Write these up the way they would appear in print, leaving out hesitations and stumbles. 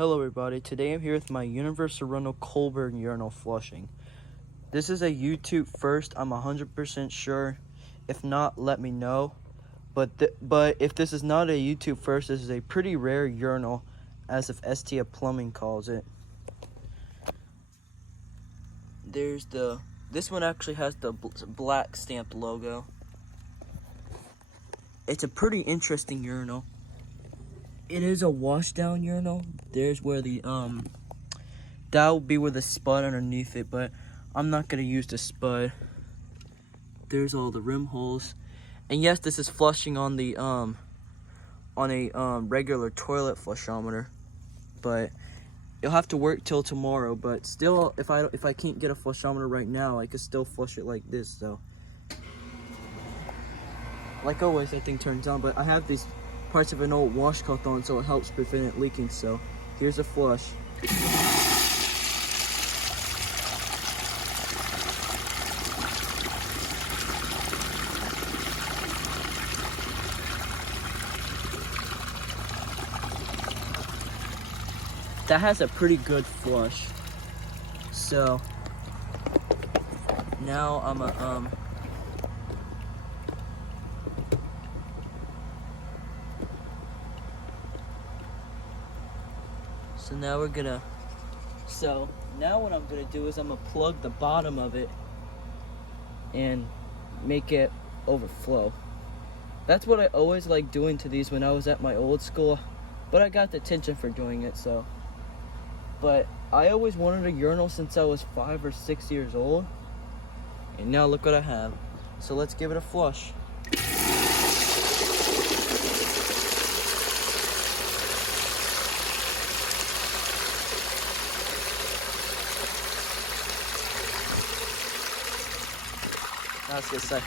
Hello everybody, today I'm here with my universal rundle colburn urinal flushing. This is a YouTube first, I'm 100% sure. If not, let me know. But if this is not a YouTube first, this is a pretty rare urinal, as if STA Plumbing calls it. This one actually has the black stamped logo. It's a pretty interesting urinal. It is a washdown urinal. There's where the that will be with a spud underneath it, but I'm not gonna use the spud. There's all the rim holes, and yes, this is flushing on the on a regular toilet flushometer, but you'll have to work till tomorrow. But still, if I can't get a flushometer right now, I could still flush it like this. So, like always, that thing turns on. But I have these parts of an old washcloth on, so it helps prevent it leaking. So here's a flush. That has a pretty good flush. So now I'm So now what I'm gonna do is I'm gonna plug the bottom of it and make it overflow. That's what I always liked doing to these when I was at my old school, but I got detention for doing it. So, but I always wanted a urinal since I was 5 or 6 years old, and now look what I have. So let's give it a flush. Now let's get set.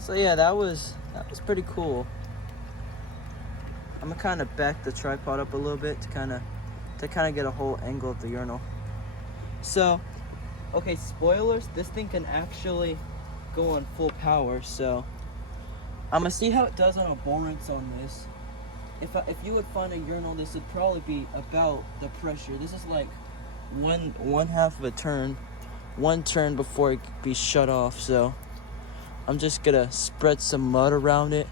So yeah, that was pretty cool. I'm gonna kind of back the tripod up a little bit to kind of get a whole angle of the urinal. So, okay, spoilers, this thing can actually go on full power. So I'm gonna see how it does on a bull rinse on this. If you would find a urinal, this would probably be about the pressure. This is like one half of a turn, one turn before it be shut off. So I'm just gonna spread some mud around it.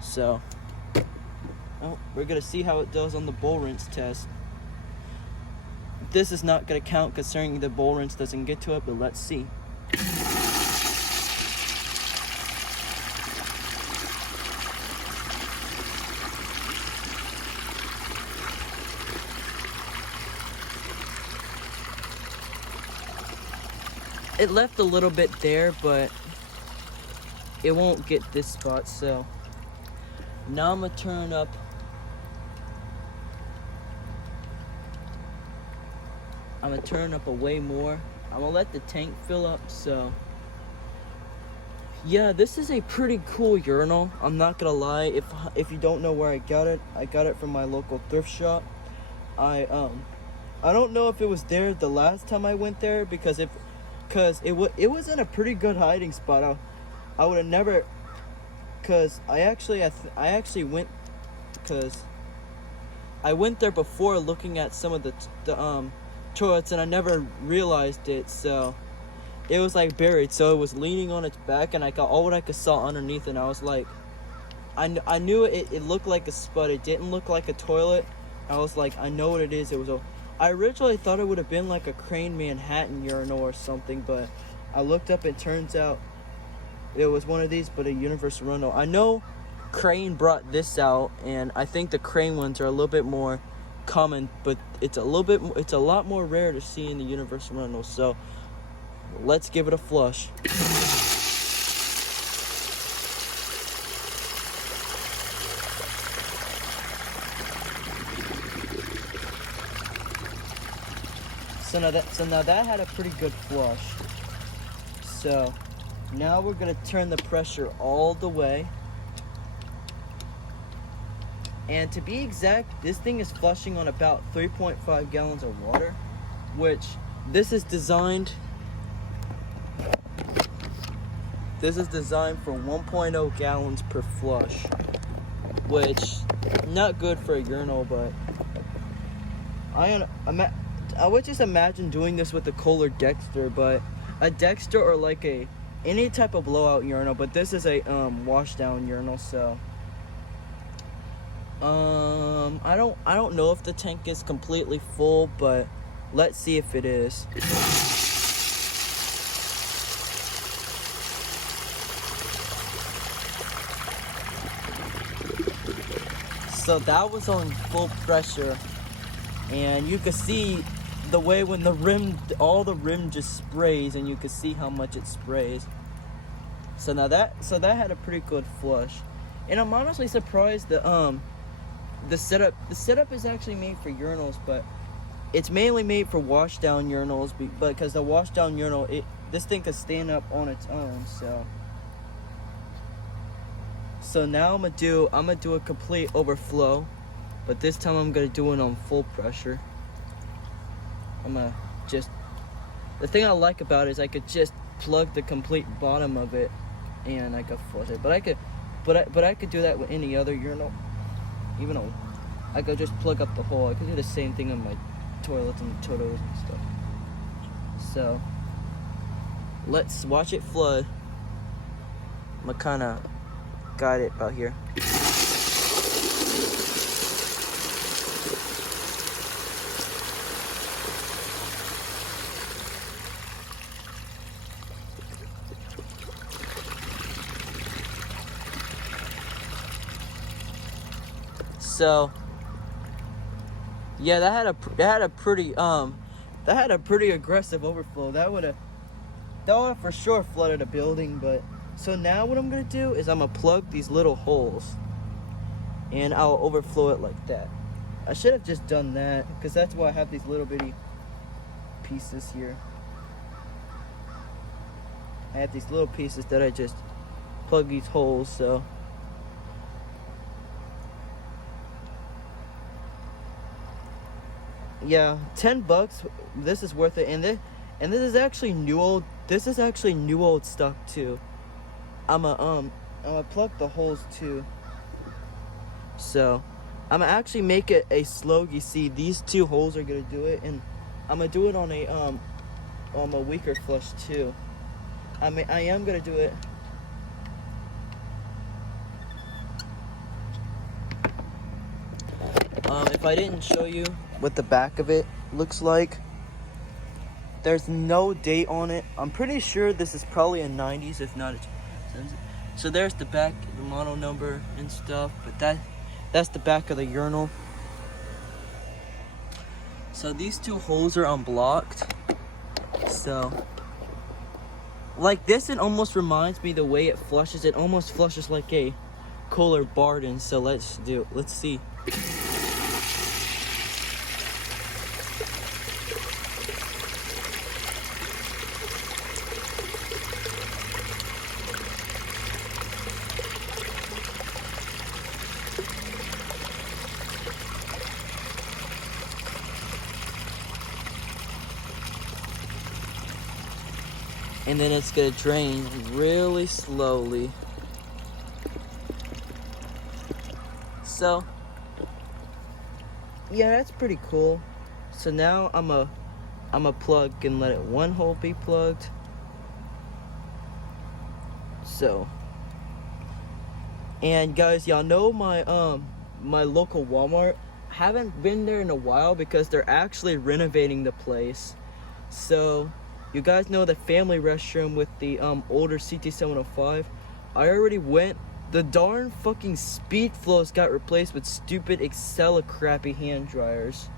So we're gonna see how it does on the bull rinse test. This is not gonna count considering the bull rinse doesn't get to it, but let's see. It left a little bit there, but it won't get this spot. So now I'm gonna turn up. I'm gonna turn up a way more. I'm gonna let the tank fill up. So yeah, this is a pretty cool urinal. I'm not gonna lie. If you don't know where I got it from my local thrift shop. I don't know if it was there the last time I went there, because it was in a pretty good hiding spot. I would have never, cause I actually went, cause I went there before looking at some of the toilets, and I never realized it. So it was like buried, so it was leaning on its back, and I got all what I could saw underneath, and I was like, I knew it looked like a spud. It didn't look like a toilet. I was like, I know what it is. I originally thought it would have been like a Crane Manhattan urinal or something, but I looked up, and turns out it was one of these, but a universal rundle. I know Crane brought this out, and I think the Crane ones are a little bit more common, but it's a lot more rare to see in the universal rundle. So let's give it a flush. So now that had a pretty good flush. So now we're gonna turn the pressure all the way. And to be exact, this thing is flushing on about 3.5 gallons of water, which this is designed This is designed for 1.0 gallons per flush, which not good for a urinal, but I would just imagine doing this with a Kohler Dexter, but a Dexter or like any type of blowout urinal, but this is a wash down urinal, so I don't know if the tank is completely full, but let's see if it is. So that was on full pressure, and you can see the way when all the rim just sprays, and you can see how much it sprays. So now that had a pretty good flush, and I'm honestly surprised that the setup is actually made for urinals, but it's mainly made for wash down urinals, because the wash down urinal, this thing can stand up on its own. So now I'm gonna do a complete overflow, but this time I'm gonna do it on full pressure. The thing I like about it is I could just plug the complete bottom of it and I could flush it. But I could do that with any other urinal. Even though I could just plug up the hole. I could do the same thing on my toilets and totos and stuff. So let's watch it flood. I'm gonna kinda guide it about here. So yeah, that had a pretty aggressive overflow. That would have for sure flooded a building. But so now what I'm gonna do is I'm gonna plug these little holes, and I'll overflow it like that. I should have just done that, because that's why I have these little bitty pieces here. I have these little pieces that I just plug these holes. So yeah, $10. This is worth it, and this is actually new old. This is actually new old stock too. I'ma plug the holes too. So I'ma actually make it a slow. You see, these two holes are gonna do it, and I'm gonna do it on a weaker flush too. I am gonna do it. If I didn't show you what the back of it looks like, there's no date on it. I'm pretty sure this is probably a 90s, if not. So there's the back, the model number and stuff, but that's the back of the urinal. So these two holes are unblocked. So like this, it almost reminds me the way it flushes. It almost flushes like a Kohler Barden. So let's see. And then it's gonna drain really slowly. So yeah, that's pretty cool. So now I'm a plug and let it one hole be plugged. So, and guys, y'all know my my local Walmart. Haven't been there in a while because they're actually renovating the place. So you guys know the family restroom with the older CT705. I already went. The darn fucking speed flows got replaced with stupid Excella crappy hand dryers.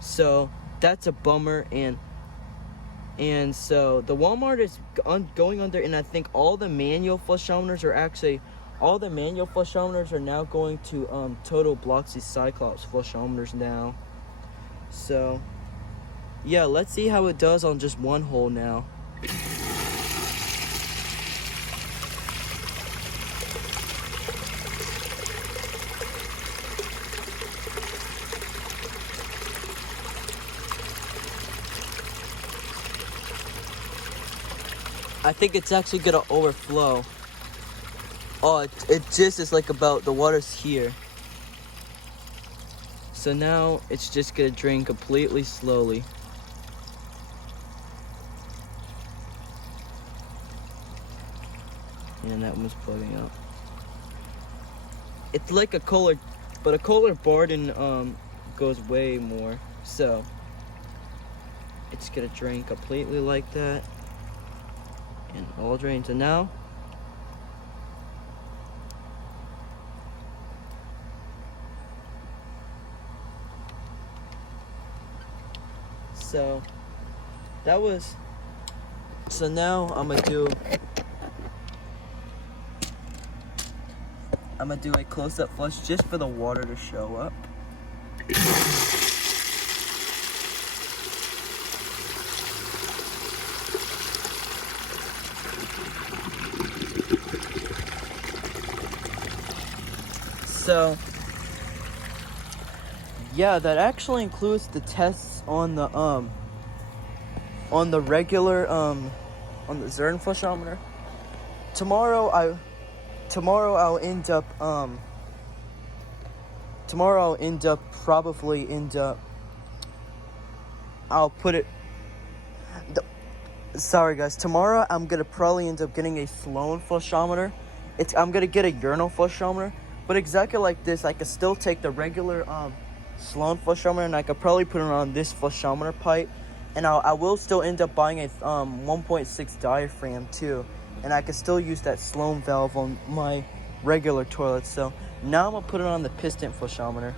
So that's a bummer. And so the Walmart is going under, and I think all the manual flushometers are now going to Total Bloxy Cyclops flushometers now. So yeah, let's see how it does on just one hole now. I think it's actually gonna overflow. Oh, it just is like about, the water's here. So now it's just gonna drain completely slowly. And that one's plugging up. It's like a Kohler, but a Kohler Barden goes way more. So it's gonna drain completely like that. And all drains. And now so that was, so now I'm gonna do a close-up flush just for the water to show up. So yeah, that actually includes the tests on the regular on the Zern flushometer. Tomorrow I'll put it, sorry guys, tomorrow I'm gonna probably end up getting a Sloan flushometer. I'm gonna get a urinal flushometer, but exactly like this, I could still take the regular Sloan flushometer and I could probably put it on this flushometer pipe, and I will still end up buying a 1.6 diaphragm too, and I could still use that Sloan valve on my regular toilet. So now I'm gonna put it on the piston flushometer.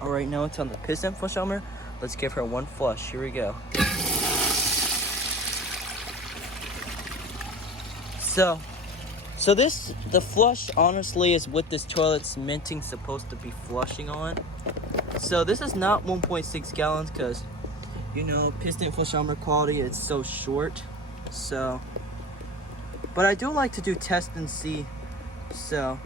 All right, now it's on the piston flushometer. Let's give her one flush. Here we go. So the flush honestly is what this toilet's minting's supposed to be flushing on. So this is not 1.6 gallons because, you know, piston flushometer quality is so short. So, but I do like to do test and see. So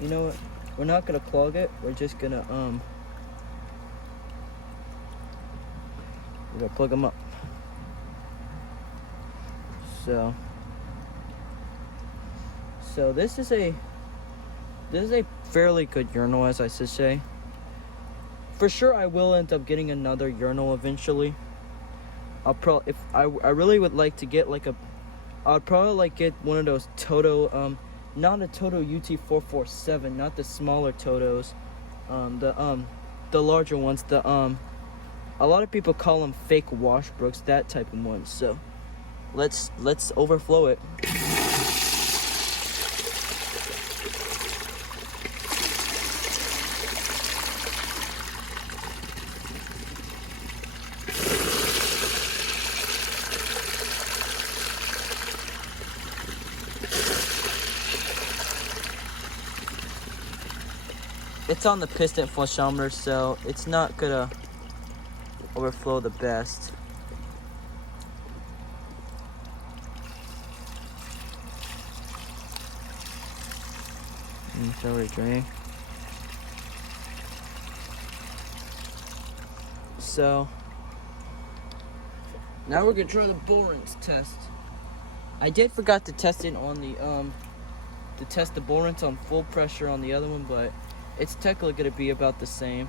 you know what? We're not gonna clog it. We're just gonna we're gonna plug them up. So this is a fairly good urinal, as I should say. For sure, I will end up getting another urinal eventually. I'll probably, if I really would like to get like I'd probably like get one of those Toto, not a Toto UT447, not the smaller Totos, the larger ones. A lot of people call them fake Washbrooks, that type of ones. So let's overflow it. It's on the piston flushometer, so it's not gonna overflow the best. It's already draining. So now we're gonna try the borings test. I did forgot to test it on to test the borings on full pressure on the other one, but it's technically going to be about the same.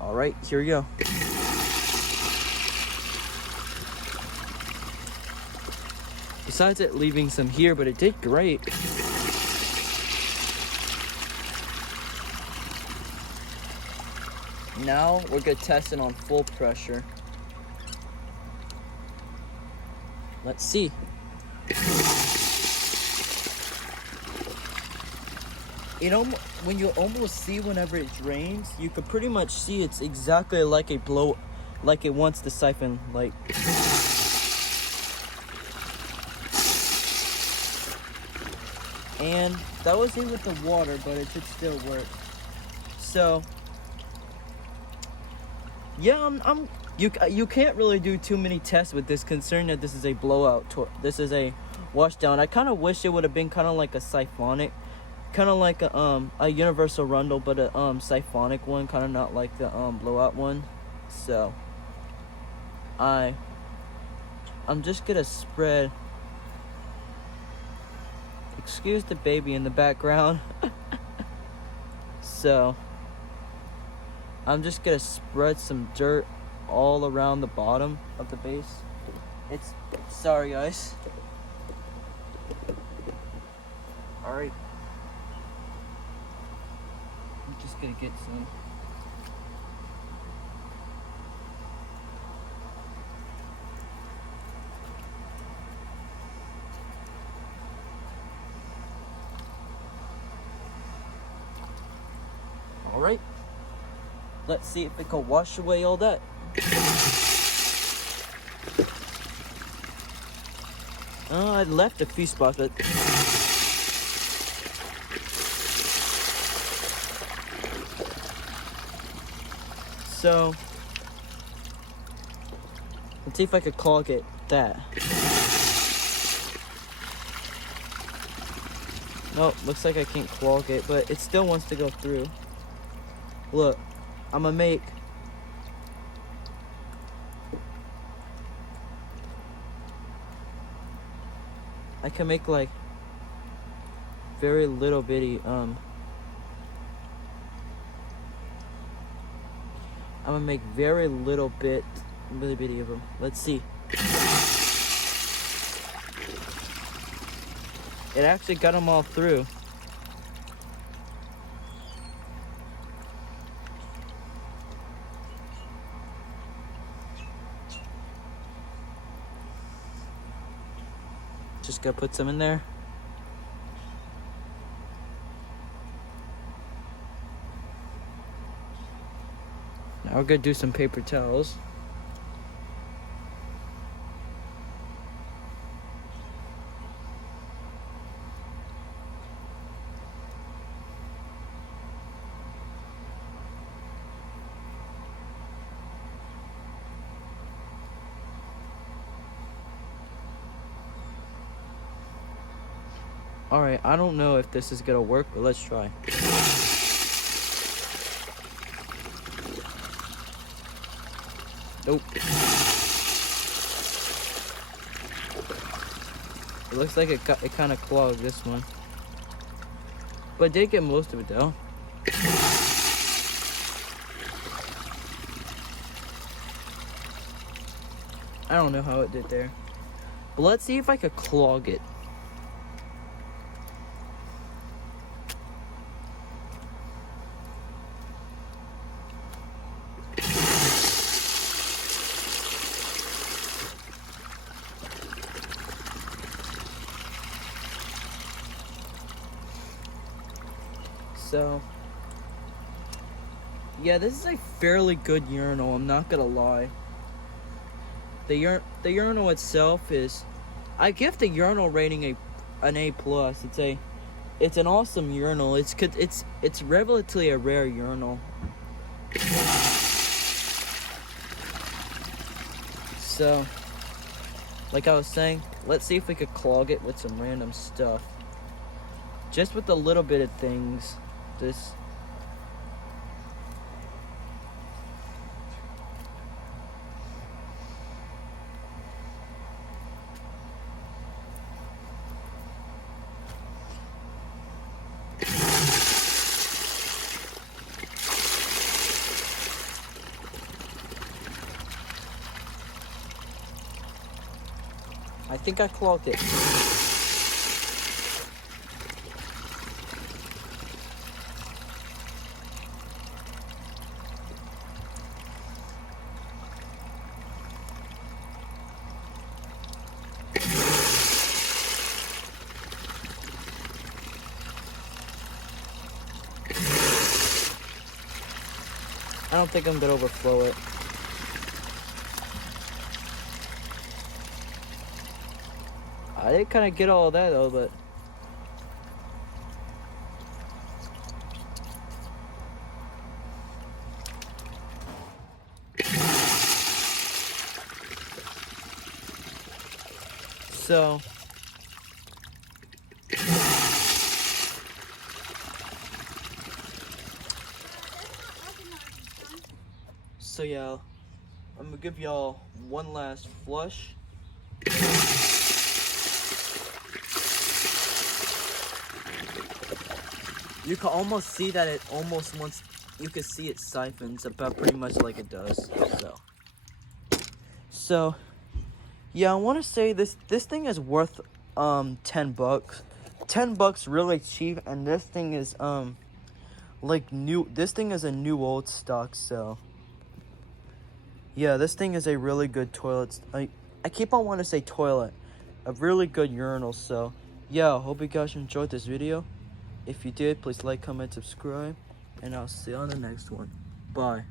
All right, here we go. Besides it leaving some here, but it did great. Now we're going to test it on full pressure. Let's see. You know, when you almost see whenever it drains, you could pretty much see it's exactly like it wants to siphon, like. And that was it with the water, but it did still work. So yeah, you can't really do too many tests with this, considering that this is a blowout. This is a wash down. I kind of wish it would have been kind of like a siphonic, kind of like a universal rundle, but a siphonic one, kind of not like the blowout one. So I'm just gonna spread. Excuse the baby in the background. So I'm just gonna spread some dirt all around the bottom of the base. Sorry guys. Alright. I'm just gonna get some. Alright. Let's see if it can wash away all that. I left a few spots, but so let's see if I could clog it that. Nope, looks like I can't clog it, but it still wants to go through. Look, I'm gonna make I can make like very little bitty I'm gonna make very little bitty of them. Let's see. It actually got them all through. Just gotta put some in there. Now we're gonna do some paper towels. Alright, I don't know if this is gonna work, but let's try. Nope. It looks like it kind of clogged this one. But I did get most of it though. I don't know how it did there. But let's see if I could clog it. So, yeah, this is a fairly good urinal, I'm not gonna lie. The urinal itself is, I give the urinal rating an A+. It's an awesome urinal. It's relatively a rare urinal. So, like I was saying, let's see if we could clog it with some random stuff. Just with a little bit of things. This. I think I clogged it. I don't think I'm gonna overflow it. I did kind of get all of that though, but so So yeah, I'm gonna give y'all one last flush. You can almost see that it almost wants, you can see it siphons about pretty much like it does. So yeah, I want to say this thing is worth $10. $10 really cheap, and this thing is like new. This thing is a new old stock, so yeah, this thing is a really good toilet. I keep on wanting to say toilet, a really good urinal. So yeah, hope you guys enjoyed this video. If you did, please like, comment, subscribe, and I'll see you on the next one. Bye.